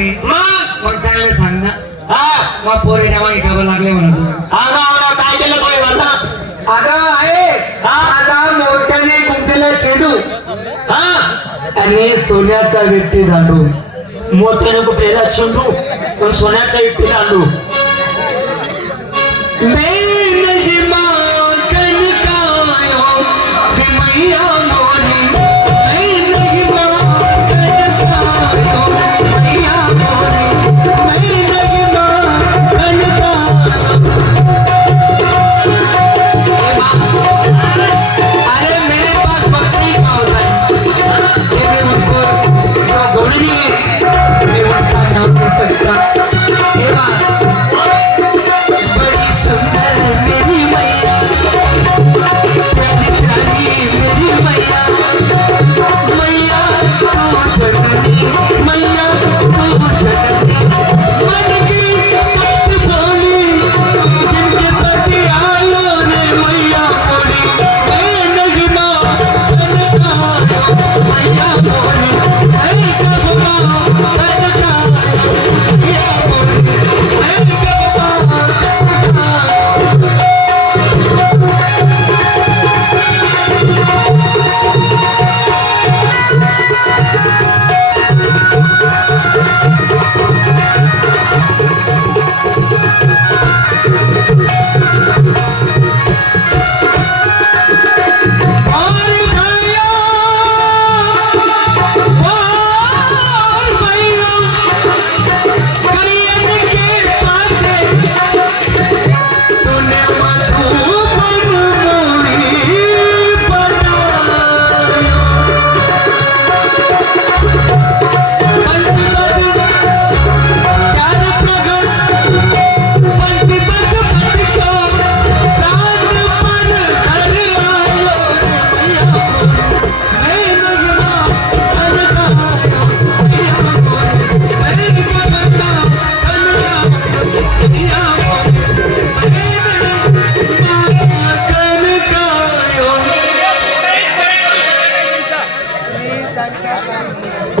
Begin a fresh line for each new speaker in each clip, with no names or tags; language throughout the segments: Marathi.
नाही
मग?
चांगलं सांग ना.
हा.
मग पोरीच्या मागे गावं लागले म्हणा तू
ना ना काय केलं तो म्हणा?
अगं आहे. आता मोठ्याने गुंफेला चेंडू.
हा.
आणि सोन्याचा विट्टी दांडू.
मोठ्याने कुठलेला चेंडू पण सोन्याचा इट्टी आणू
मैं नहीं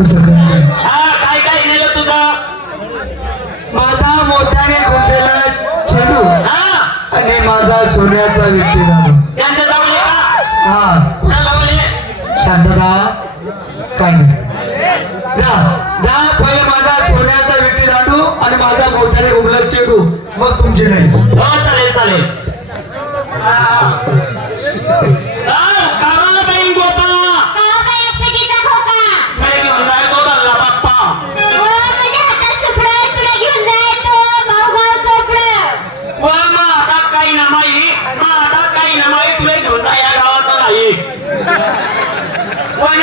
हा
काय काय नेलं तुझा?
माझा मोठ्याने गुंफेला चेंडू.
हा?
आणि माझा सोन्याचा
त्यांच्या जवळ ये का?
हा
कुणा जवळ ये.
शांतता काय नाही. जा जा पहिले माझा सोन्याचा विट्टी दांडू आणि माझा मोठ्याने गुंफेला चेंडू. मग तुमची नाही.
हो चालेल चालेल.